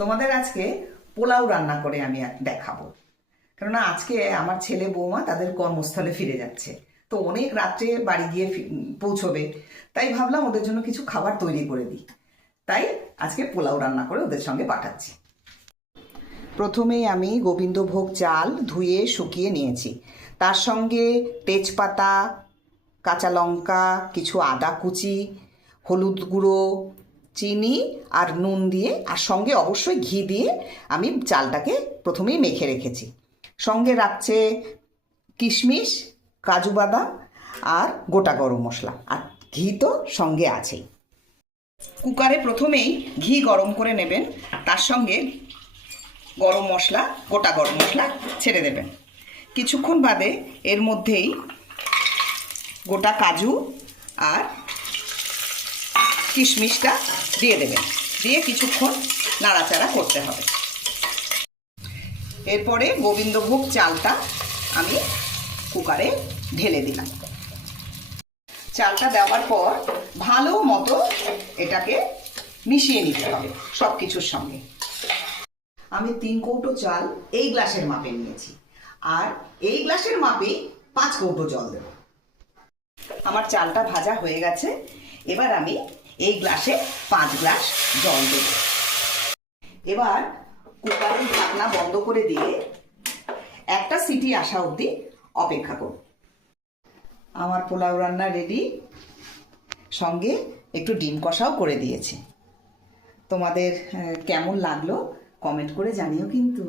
তোমাদের আজকে পোলাও রান্না করে আমি দেখাবো। কেননা আজকে আমার ছেলে বৌমা তাদের কর্মস্থলে ফিরে যাচ্ছে, তো অনেক রাত্রে বাড়ি গিয়ে পৌঁছবে, তাই ভাবলাম ওদের জন্য কিছু খাবার তৈরি করে দিই। তাই আজকে পোলাও রান্না করে ওদের সঙ্গে পাঠাচ্ছি। প্রথমেই আমি গোবিন্দভোগ চাল ধুয়ে শুকিয়ে নিয়েছি, তার সঙ্গে তেজপাতা, কাঁচা লঙ্কা, কিছু আদা কুচি, হলুদ গুঁড়ো, চিনি আর নুন দিয়ে, আর সঙ্গে অবশ্যই ঘি দিয়ে আমি চালটাকে প্রথমেই মেখে রেখেছি। সঙ্গে রাখছে কিশমিশ, কাজু বাদাম আর গোটা গরম মশলা, আর ঘি তো সঙ্গে আছেই। কুকারে প্রথমেই ঘি গরম করে নেবেন, তার সঙ্গে গরম মশলা, গোটা গরম মশলা ছেড়ে দেবেন। কিছুক্ষণ বাদে এর মধ্যেই গোটা কাজু আর কিশমিশটা দিয়ে দেবেন, দিয়ে কিছুক্ষণ নাড়াচাড়া করতে হবে। এরপরে গোবিন্দভোগ চালটা আমি কুকারে ঢেলে দিলাম। চালটা দেওয়ার পর ভালো মতো এটাকে মিশিয়ে নিতে হবে সব কিছুর সঙ্গে। আমি 3 কৌটো চাল এই গ্লাসের মাপে নিয়েছি, আর এই গ্লাসের মাপে 5 কৌটো জল দেব। আমার চালটা ভাজা হয়ে গেছে, এবার আমি এই গ্লাসে 5 গ্লাস জল দেব। এবার কুকারের ঢাকনা বন্ধ করে দিয়ে একটা সিটি আসা অবধি অপেক্ষা করব। আমার পোলাও রান্না রেডি, সঙ্গে একটু ডিম কষাও করে দিয়েছি। তোমাদের কেমন লাগলো কমেন্ট করে জানিও কিন্তু।